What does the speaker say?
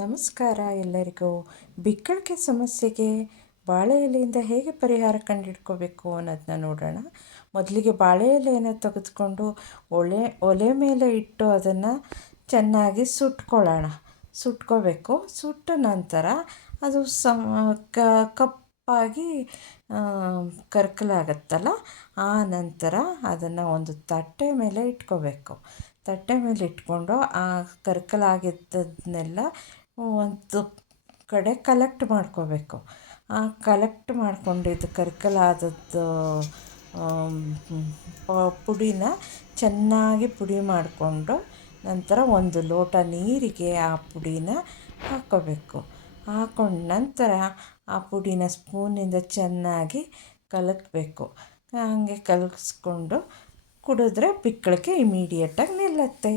ನಮಸ್ಕಾರ ಎಲ್ಲರಿಗೂ. ಬಿಕ್ಕಳಿಕೆ ಸಮಸ್ಯೆಗೆ ಬಾಳೆ ಎಲೆಯಿಂದ ಹೇಗೆ ಪರಿಹಾರ ಕಂಡುಹಿಡ್ಕೋಬೇಕು ಅನ್ನೋದನ್ನ ನೋಡೋಣ. ಮೊದಲಿಗೆ ಬಾಳೆ ಎಲೆಯನ್ನು ತೆಗೆದುಕೊಂಡು ಒಲೆ ಮೇಲೆ ಇಟ್ಟು ಅದನ್ನು ಚೆನ್ನಾಗಿ ಸುಟ್ಕೋಬೇಕು. ಸುಟ್ಟ ನಂತರ ಅದು ಕಪ್ಪಾಗಿ ಕರ್ಕಲಾಗತ್ತಲ್ಲ, ಆ ನಂತರ ಅದನ್ನು ಒಂದು ತಟ್ಟೆ ಮೇಲೆ ಇಟ್ಕೋಬೇಕು. ತಟ್ಟೆ ಮೇಲೆ ಇಟ್ಕೊಂಡು ಆ ಕರ್ಕಲಾಗಿದ್ದನ್ನೆಲ್ಲ ಒಂದು ಕಡೆ ಕಲೆಕ್ಟ್ ಮಾಡ್ಕೋಬೇಕು. ಆ ಕಲೆಕ್ಟ್ ಮಾಡ್ಕೊಂಡಿದ್ದು ಕರ್ಕಲಾದದ್ದು ಪುಡಿನ ಚೆನ್ನಾಗಿ ಪುಡಿ ಮಾಡಿಕೊಂಡು ನಂತರ ಒಂದು ಲೋಟ ನೀರಿಗೆ ಆ ಪುಡಿನ ಹಾಕ್ಕೋಬೇಕು. ಹಾಕ್ಕೊಂಡ ನಂತರ ಆ ಪುಡಿನ ಸ್ಪೂನಿಂದ ಚೆನ್ನಾಗಿ ಕಲಕಬೇಕು. ಹಾಗೆ ಕಲಕಿಸ್ಕೊಂಡು ಕುಡಿದ್ರೆ ಬಿಕ್ಕಳಿಕೆ ಇಮಿಡಿಯೇಟಾಗಿ ನಿಲ್ಲುತ್ತೆ.